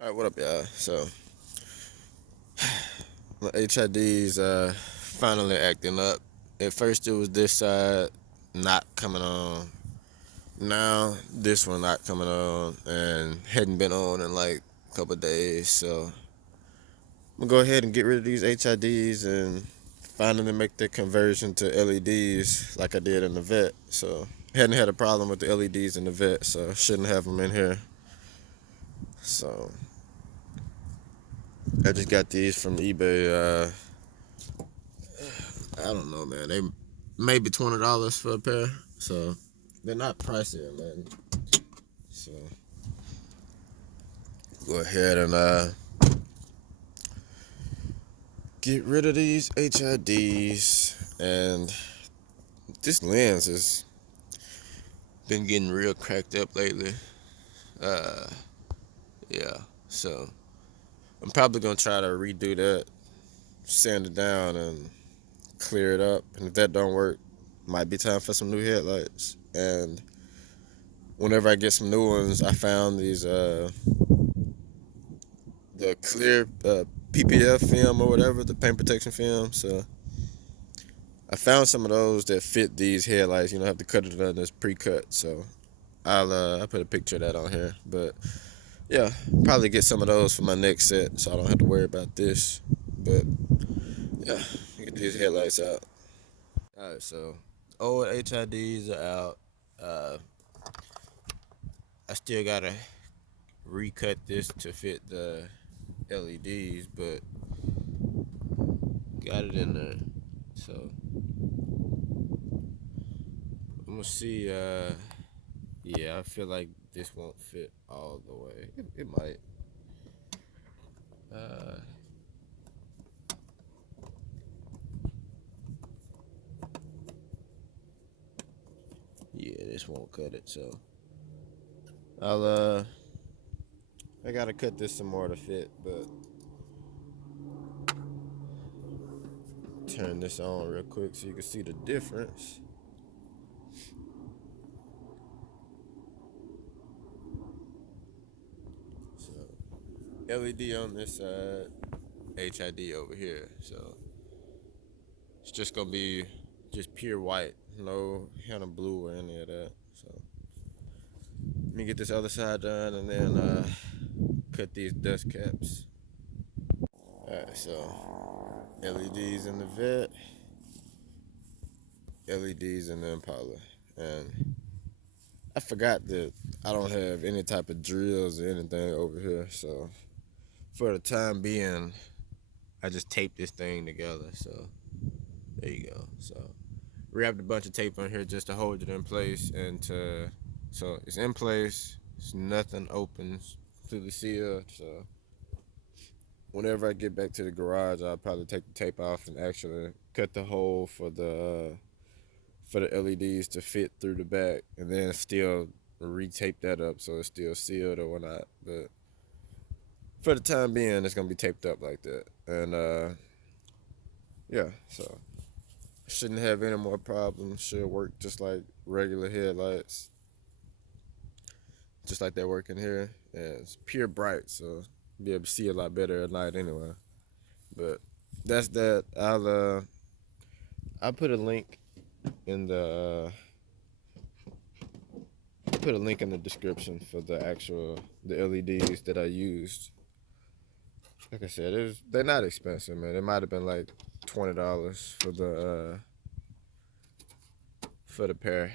Alright, what up, y'all? So, my HID's finally acting up. At first, it was this side not coming on. Now, this one not coming on and hadn't been on in like a couple of days. So, I'm gonna go ahead and get rid of these HIDs and finally make the conversion to LEDs like I did in the vet. So, hadn't had a problem with the LEDs in the vet, so shouldn't have them in here. So, I just got these from eBay. I don't know, man. They maybe $20 for a pair, so they're not pricey, man. So go ahead and get rid of these HIDs, and this lens has been getting real cracked up lately. Uh, yeah, so I'm probably gonna try to redo that, sand it down, and clear it up. And if that don't work, might be time for some new headlights. And whenever I get some new ones, I found these the clear PPF film or whatever, the paint protection film. So I found some of those that fit these headlights. You don't have to cut it on this pre-cut. So I'll put a picture of that on here. But yeah, probably get some of those for my next set, so I don't have to worry about this. But yeah, get these headlights out. All right, so old HIDs are out. Uh, I still gotta recut this to fit the LEDs, but got it in there. So I'm gonna see. Yeah, I feel like this won't fit all the way. It might. Uh, yeah, this won't cut it. So I'll I gotta cut this some more to fit, but turn this on real quick so you can see the difference. So LED on this side, HID over here. So it's just gonna be just pure white, no kind of blue or any of that. So let me get this other side done and then cut these dust caps. Alright, so LEDs in the vet, LEDs in the Impala. And I forgot that I don't have any type of drills or anything over here. So for the time being, I just taped this thing together. So there you go. So wrapped a bunch of tape on here just to hold it in place and to, so it's in place. It's nothing opens, completely sealed. So whenever I get back to the garage, I'll probably take the tape off and actually cut the hole for the LEDs to fit through the back, and then still retape that up so it's still sealed or whatnot. But for the time being, it's gonna be taped up like that, and yeah, so shouldn't have any more problems. Should work just like regular headlights, just like they're working here. And it's pure bright, so be able to see a lot better at night anyway. But that's that. I'll put a link in the put a link in the description for the LEDs that I used. Like I said, they're not expensive, man. It might have been like $20 for the pair.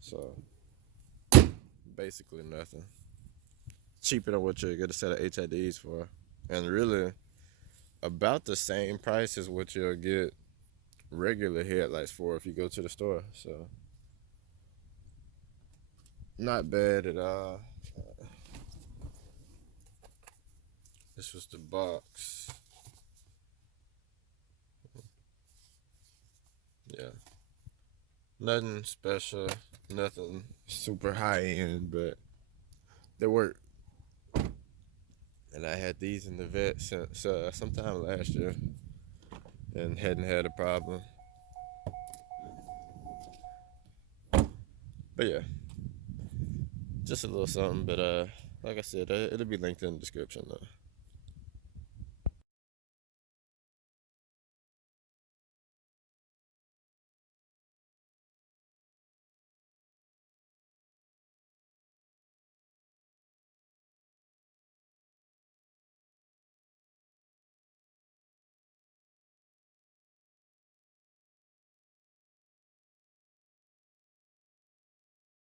So basically nothing. Cheaper than what you get a set of HIDs for, and really about the same price as what you'll get regular headlights for if you go to the store. So not bad at all. This was the box. Yeah. Nothing special, nothing super high end, but they work. And I had these in the vet since sometime last year and hadn't had a problem. But yeah, just a little something. But like I said, it'll be linked in the description though.